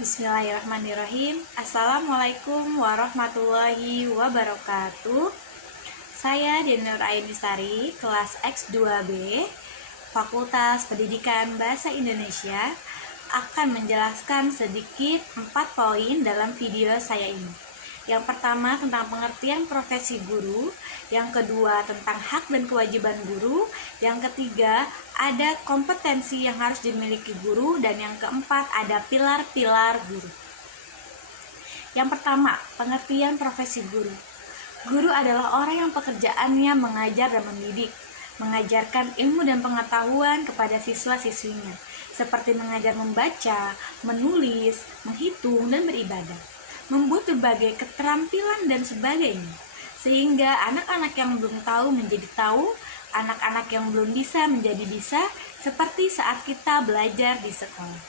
Bismillahirrahmanirrahim. Assalamualaikum warahmatullahi wabarakatuh. Saya Dinur Ainisari, kelas X2B, Fakultas Pendidikan Bahasa Indonesia, akan menjelaskan sedikit 4 poin dalam video saya ini. Yang pertama tentang pengertian profesi guru, yang kedua tentang hak dan kewajiban guru, yang ketiga ada kompetensi yang harus dimiliki guru, dan yang keempat ada pilar-pilar guru. Yang pertama, pengertian profesi guru. Guru adalah orang yang pekerjaannya mengajar dan mendidik, mengajarkan ilmu dan pengetahuan kepada siswa-siswinya, seperti mengajar membaca, menulis, menghitung, dan beribadah, membuat berbagai keterampilan dan sebagainya, sehingga anak-anak yang belum tahu menjadi tahu, anak-anak yang belum bisa menjadi bisa, seperti saat kita belajar di sekolah.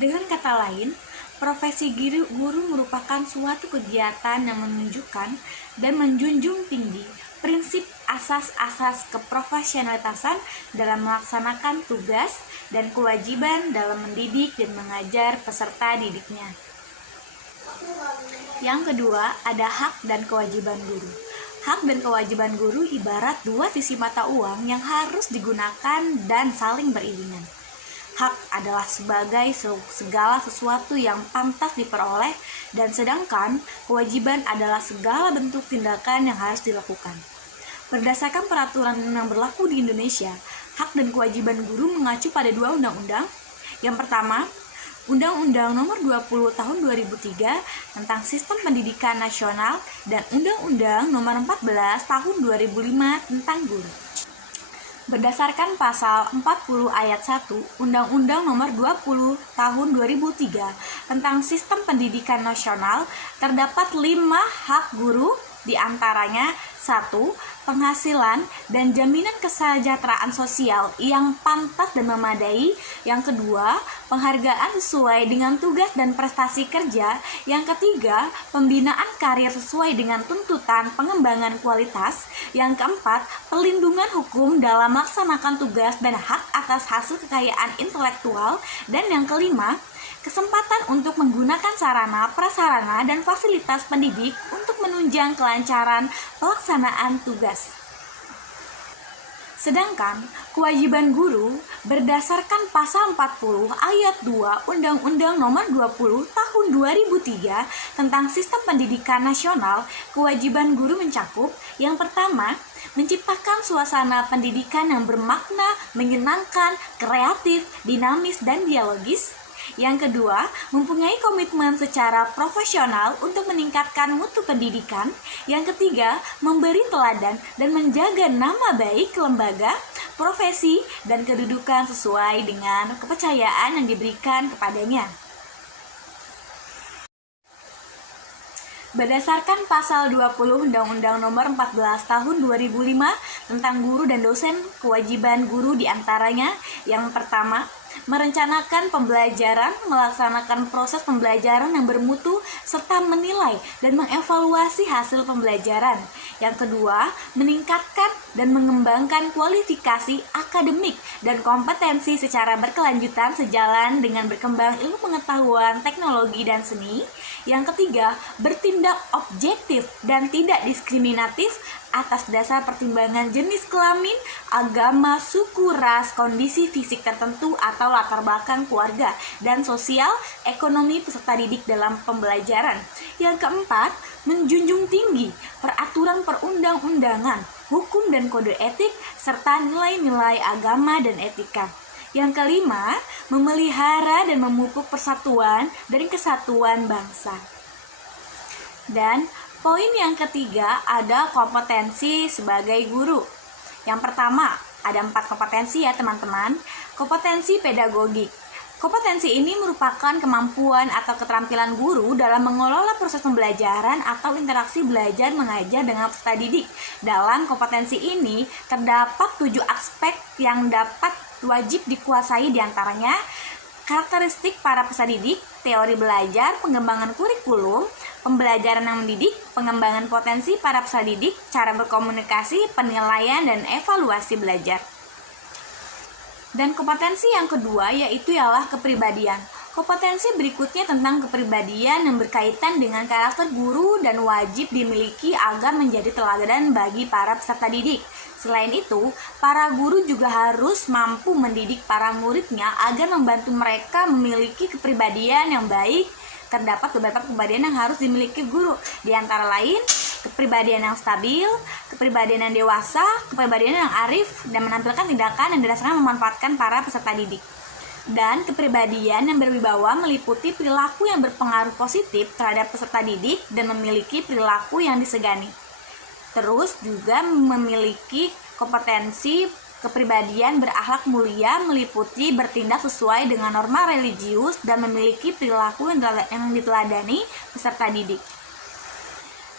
Dengan kata lain, profesi guru merupakan suatu kegiatan yang menunjukkan dan menjunjung tinggi prinsip asas-asas keprofesionalitasan dalam melaksanakan tugas dan kewajiban dalam mendidik dan mengajar peserta didiknya. Yang kedua, ada hak dan kewajiban guru. Hak dan kewajiban guru ibarat dua sisi mata uang yang harus digunakan dan saling beriringan. Hak adalah sebagai segala sesuatu yang pantas diperoleh, dan sedangkan kewajiban adalah segala bentuk tindakan yang harus dilakukan. Berdasarkan peraturan yang berlaku di Indonesia, hak dan kewajiban guru mengacu pada dua undang-undang. Yang pertama, Undang-Undang Nomor 20 Tahun 2003 tentang Sistem Pendidikan Nasional, dan Undang-Undang Nomor 14 Tahun 2005 tentang guru. Berdasarkan pasal 40 ayat 1 Undang-Undang Nomor 20 Tahun 2003 tentang Sistem Pendidikan Nasional, terdapat 5 hak guru, diantaranya 1. Penghasilan dan jaminan kesejahteraan sosial yang pantas dan memadai. Yang kedua, penghargaan sesuai dengan tugas dan prestasi kerja. Yang ketiga, pembinaan karir sesuai dengan tuntutan pengembangan kualitas. Yang keempat, perlindungan hukum dalam melaksanakan tugas dan hak atas hasil kekayaan intelektual. Dan yang kelima, kesempatan untuk menggunakan sarana, prasarana, dan fasilitas pendidik untuk menunjang kelancaran pelaksanaan tugas. Sedangkan kewajiban guru berdasarkan pasal 40 ayat 2 Undang-Undang Nomor 20 Tahun 2003 tentang Sistem Pendidikan Nasional, kewajiban guru mencakup yang pertama, menciptakan suasana pendidikan yang bermakna, menyenangkan, kreatif, dinamis, dan dialogis. Yang kedua, mempunyai komitmen secara profesional untuk meningkatkan mutu pendidikan. Yang ketiga, memberi teladan dan menjaga nama baik lembaga, profesi, dan kedudukan sesuai dengan kepercayaan yang diberikan kepadanya. Berdasarkan pasal 20 Undang-Undang Nomor 14 Tahun 2005 tentang guru dan dosen, kewajiban guru diantaranya yang pertama, merencanakan pembelajaran, melaksanakan proses pembelajaran yang bermutu, serta menilai dan mengevaluasi hasil pembelajaran. Yang kedua, meningkatkan dan mengembangkan kualifikasi akademik dan kompetensi secara berkelanjutan sejalan dengan berkembang ilmu pengetahuan, teknologi, dan seni. Yang ketiga, bertindak objektif dan tidak diskriminatif atas dasar pertimbangan jenis kelamin, agama, suku, ras, kondisi fisik tertentu, atau latar belakang keluarga dan sosial, ekonomi peserta didik dalam pembelajaran. Yang keempat, menjunjung tinggi peraturan perundang-undangan, hukum dan kode etik, serta nilai-nilai agama dan etika. Yang kelima, memelihara dan memupuk persatuan dan kesatuan bangsa. Dan poin yang ketiga ada kompetensi sebagai guru. Yang pertama, ada 4 kompetensi ya teman-teman. Kompetensi pedagogik. Kompetensi ini merupakan kemampuan atau keterampilan guru dalam mengelola proses pembelajaran atau interaksi belajar mengajar dengan peserta didik. Dalam kompetensi ini terdapat 7 aspek yang dapat wajib dikuasai, diantaranya karakteristik para peserta didik, teori belajar, pengembangan kurikulum, pembelajaran yang mendidik, pengembangan potensi para peserta didik, cara berkomunikasi, penilaian, dan evaluasi belajar. Dan kompetensi yang kedua yaitu ialah kepribadian. Kompetensi berikutnya tentang kepribadian yang berkaitan dengan karakter guru dan wajib dimiliki agar menjadi teladan bagi para peserta didik. Selain itu, para guru juga harus mampu mendidik para muridnya agar membantu mereka memiliki kepribadian yang baik. Terdapat beberapa kepribadian yang harus dimiliki guru, di antara lain kepribadian yang stabil, kepribadian yang dewasa, kepribadian yang arif, dan menampilkan tindakan yang dirasakan memanfaatkan para peserta didik. Dan kepribadian yang berwibawa meliputi perilaku yang berpengaruh positif terhadap peserta didik dan memiliki perilaku yang disegani. Terus juga memiliki kompetensi kepribadian berakhlak mulia meliputi bertindak sesuai dengan norma religius dan memiliki perilaku yang diteladani peserta didik.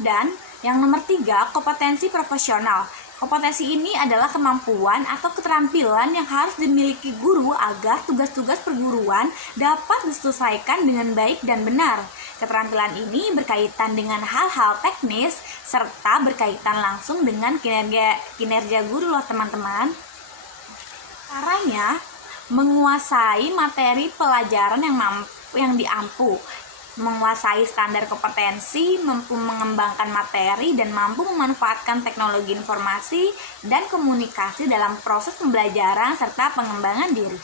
Dan yang nomor 3, kompetensi profesional. Kompetensi ini adalah kemampuan atau keterampilan yang harus dimiliki guru agar tugas-tugas perguruan dapat diselesaikan dengan baik dan benar. Keterampilan ini berkaitan dengan hal-hal teknis serta berkaitan langsung dengan kinerja guru loh teman-teman. Caranya menguasai materi pelajaran yang diampu, menguasai standar kompetensi, mampu mengembangkan materi, dan mampu memanfaatkan teknologi informasi dan komunikasi dalam proses pembelajaran serta pengembangan diri.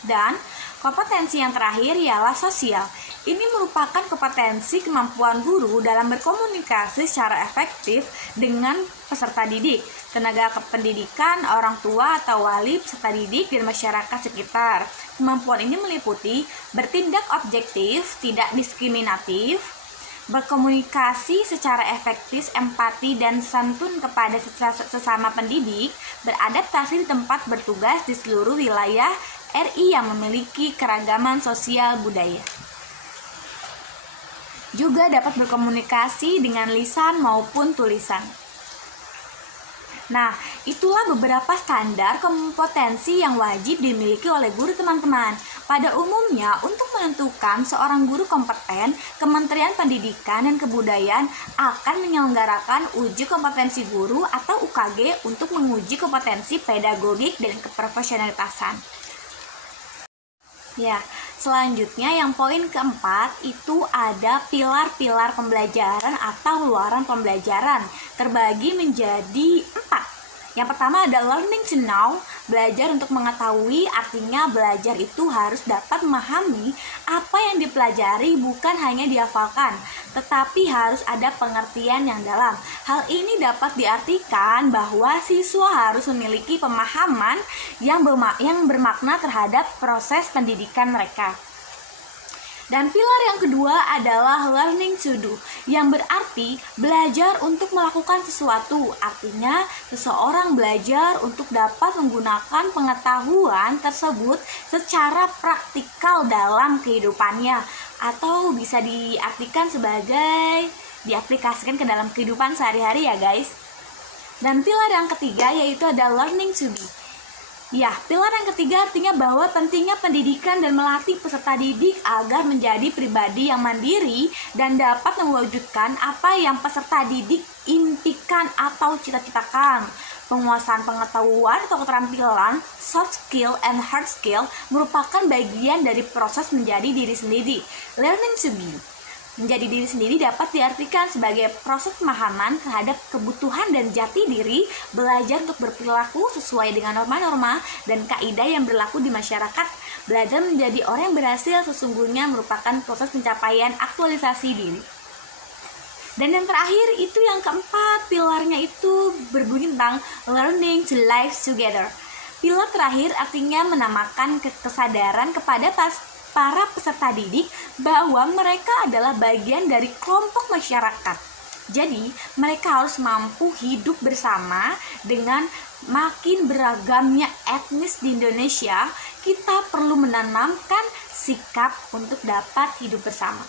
Dan kompetensi yang terakhir ialah sosial. Ini merupakan kompetensi kemampuan guru dalam berkomunikasi secara efektif dengan peserta didik, tenaga kependidikan, orang tua atau wali peserta didik, dan masyarakat sekitar. Kemampuan ini meliputi bertindak objektif, tidak diskriminatif, berkomunikasi secara efektif, empati dan santun kepada sesama pendidik, beradaptasi di tempat bertugas di seluruh wilayah RI yang memiliki keragaman sosial budaya. Juga dapat berkomunikasi dengan lisan maupun tulisan. Nah, itulah beberapa standar kompetensi yang wajib dimiliki oleh guru teman-teman. Pada umumnya, untuk menentukan seorang guru kompeten, Kementerian Pendidikan dan Kebudayaan akan menyelenggarakan uji kompetensi guru atau UKG untuk menguji kompetensi pedagogik dan keprofesionalitasan. Ya, selanjutnya yang poin keempat itu ada pilar-pilar pembelajaran atau luaran pembelajaran, terbagi menjadi 4. Yang pertama ada learning to know, belajar untuk mengetahui, artinya belajar itu harus dapat memahami apa yang dipelajari, bukan hanya dihafalkan, tetapi harus ada pengertian yang dalam. Hal ini dapat diartikan bahwa siswa harus memiliki pemahaman yang bermakna terhadap proses pendidikan mereka. Dan pilar yang kedua adalah learning to do, yang berarti belajar untuk melakukan sesuatu. Artinya, seseorang belajar untuk dapat menggunakan pengetahuan tersebut secara praktikal dalam kehidupannya, atau bisa diartikan sebagai diaplikasikan ke dalam kehidupan sehari-hari ya guys. Dan pilar yang ketiga yaitu ada learning to be. Ya, pilar yang ketiga artinya bahwa pentingnya pendidikan dan melatih peserta didik agar menjadi pribadi yang mandiri dan dapat mewujudkan apa yang peserta didik impikan atau cita-citakan. Penguasaan pengetahuan atau keterampilan, soft skill and hard skill merupakan bagian dari proses menjadi diri sendiri. Learning to be. Menjadi diri sendiri dapat diartikan sebagai proses pemahaman terhadap kebutuhan dan jati diri, belajar untuk berperilaku sesuai dengan norma-norma dan kaidah yang berlaku di masyarakat. Belajar menjadi orang yang berhasil sesungguhnya merupakan proses pencapaian aktualisasi diri. Dan yang terakhir itu yang keempat, pilarnya itu berbunyi tentang learning to live together. Pilar terakhir artinya menamakan kesadaran kepada para peserta didik bahwa mereka adalah bagian dari kelompok masyarakat. Jadi, mereka harus mampu hidup bersama dengan makin beragamnya etnis di Indonesia. Kita perlu menanamkan sikap untuk dapat hidup bersama.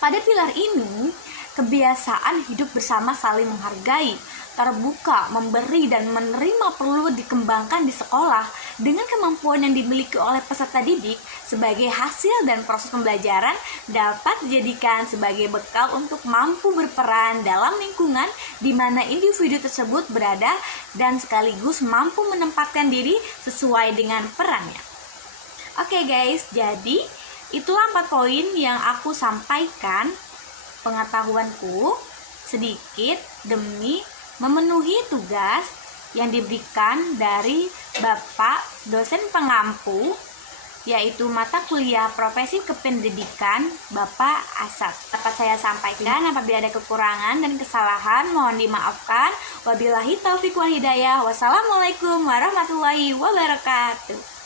Pada pilar ini, kebiasaan hidup bersama saling menghargai, terbuka, memberi, dan menerima perlu dikembangkan di sekolah. Dengan kemampuan yang dimiliki oleh peserta didik sebagai hasil dan proses pembelajaran dapat dijadikan sebagai bekal untuk mampu berperan dalam lingkungan di mana individu tersebut berada dan sekaligus mampu menempatkan diri sesuai dengan perannya. Oke guys, jadi itulah 4 poin yang aku sampaikan pengetahuanku sedikit demi memenuhi tugas yang diberikan dari Bapak dosen pengampu, yaitu mata kuliah profesi kependidikan Bapak Asad. Dapat saya sampaikan, apabila ada kekurangan dan kesalahan mohon dimaafkan. Wabillahi taufiq wal hidayah. Wassalamualaikum warahmatullahi wabarakatuh.